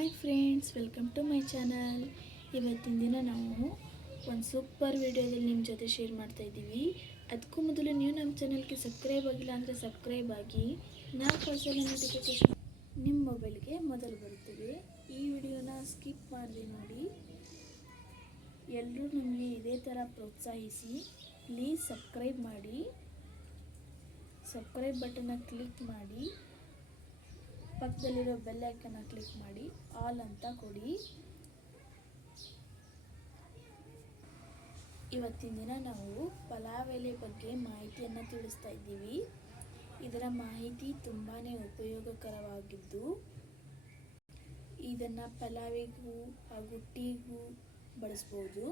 Hi friends, welcome to my channel. ಇವತ್ತಿನ ದಿನ ನಾವು ಒಂದು ಸೂಪರ್ ವಿಡಿಯೋದಲ್ಲಿ ನಿಮ್ಮ ಜೊತೆ ಶೇರ್ ಮಾಡ್ತಾ ಇದ್ದೀವಿ. ಅದಕ್ಕೂ ಮೊದಲು ನೀವು ನಮ್ಮ ಚಾನಲ್ಗೆ ಸಬ್ಸ್ಕ್ರೈಬ್ ಆಗಿಲ್ಲ ಅಂದರೆ ಸಬ್ಸ್ಕ್ರೈಬ್ ಆಗಿ, ನಾವು ಕಳಿಸಲು ನೋಟಿಫಿಕೇಶನ್ ನಿಮ್ಮ ಮೊಬೈಲ್ಗೆ ಮೊದಲು ಬರುತ್ತದೆ. ಈ ವಿಡಿಯೋನ ಸ್ಕಿಪ್ ಮಾಡದೆ ನೋಡಿ. ಎಲ್ಲರೂ ನಮಗೆ ಇದೇ ಥರ ಪ್ರೋತ್ಸಾಹಿಸಿ. ಪ್ಲೀಸ್ ಸಬ್ಸ್ಕ್ರೈಬ್ ಮಾಡಿ, ಸಬ್ಸ್ಕ್ರೈಬ್ ಬಟನ್ನ ಕ್ಲಿಕ್ ಮಾಡಿ, ಪಕ್ಕದಲ್ಲಿರೋ ಬೆಲ್ ಐಕನ್ನ ಕ್ಲಿಕ್ ಮಾಡಿ ಆಲ್ ಅಂತ ಕೊಡಿ. ಇವತ್ತಿನ ದಿನ ನಾವು ಪಲಾವ್ ಎಲೆ ಬಗ್ಗೆ ಮಾಹಿತಿಯನ್ನು ತಿಳಿಸ್ತಾ ಇದ್ದೀವಿ. ಇದರ ಮಾಹಿತಿ ತುಂಬಾ ಉಪಯೋಗಕರವಾಗಿದ್ದು, ಇದನ್ನು ಪಲಾವಿಗೂ ಹಾಗೂ ಟೀಗೂ ಬಳಸ್ಬೋದು.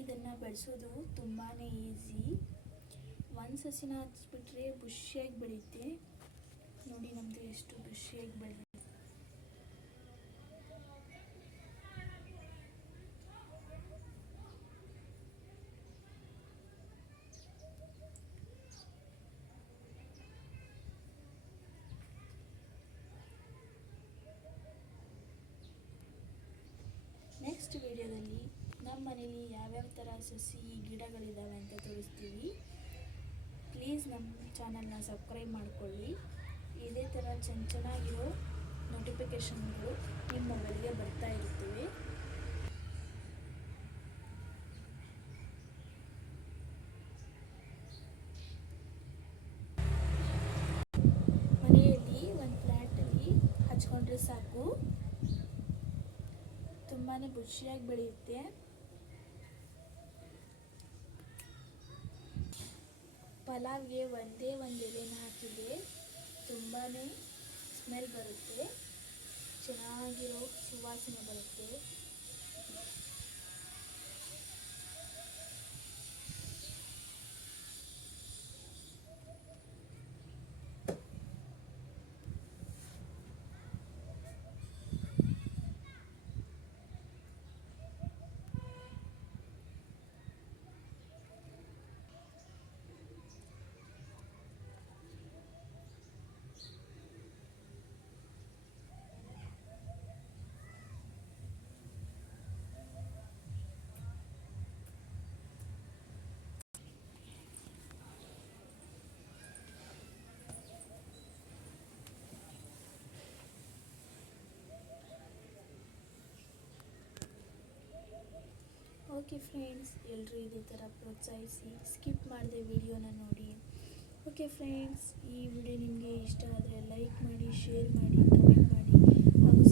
ಇದನ್ನು ಬೆಳೆಸೋದು ತುಂಬಾ ಈಸಿ. ಒಂದು ಸಸಿನ ಹಚ್ಬಿಟ್ರೆ ಬುಷಿಯಾಗಿ ಬೆಳೆಯುತ್ತೆ. ನೋಡಿ ನಮ್ಮದು ಎಷ್ಟು ಬುಷಿಯಾಗಿ ಬೆಳೆಯುತ್ತೆ. ನೆಕ್ಸ್ಟ್ ವಿಡಿಯೋದಲ್ಲಿ ನಮ್ಮ ಮನೇಲಿ ಯಾವ್ಯಾವ ಥರ ಸಸಿ ಗಿಡಗಳಿದ್ದಾವೆ ಅಂತ ತೋರಿಸ್ತೀವಿ. ಪ್ಲೀಸ್ ನಮ್ಮ ಚಾನಲ್ನ ಸಬ್ಸ್ಕ್ರೈಬ್ ಮಾಡಿಕೊಳ್ಳಿ. ಇದೇ ಥರ ಚೆನ್ನಾಗಿರೋ ನೋಟಿಫಿಕೇಷನ್ಗಳು ನಿಮ್ಮ ಮೊಬೈಲ್ಗೆ ಬರ್ತಾ ಇರ್ತವೆ. ಮನೆಯಲ್ಲಿ ಒಂದು ಪ್ಲಾಂಟಲ್ಲಿ ಹಚ್ಕೊಂಡ್ರೆ ಸಾಕು, ತುಂಬಾ ಬುಷಿಯಾಗಿ ಬೆಳೆಯುತ್ತೆ. ಪಲಾವ್ಗೆ ಒಂದೇ ಒಂದು ಎಲೆನ ಹಾಕಿದ್ರೆ ತುಂಬಾ ಸ್ಮೆಲ್ ಬರುತ್ತೆ, ಚೆನ್ನಾಗಿರೋ ಸುವಾಸನೆ ಬರುತ್ತೆ. ಓಕೆ ಫ್ರೆಂಡ್ಸ್, ಎಲ್ಲರೂ ಇದೇ ಥರ ಪ್ರೋತ್ಸಾಹಿಸಿ, ಸ್ಕಿಪ್ ಮಾಡದೆ ವಿಡಿಯೋನ ನೋಡಿ. ಓಕೆ ಫ್ರೆಂಡ್ಸ್, ಈ ವಿಡಿಯೋ ನಿಮಗೆ ಇಷ್ಟ ಆದರೆ ಲೈಕ್ ಮಾಡಿ, ಶೇರ್ ಮಾಡಿ, ಕಮೆಂಟ್ ಮಾಡಿ ಹಾಗೂ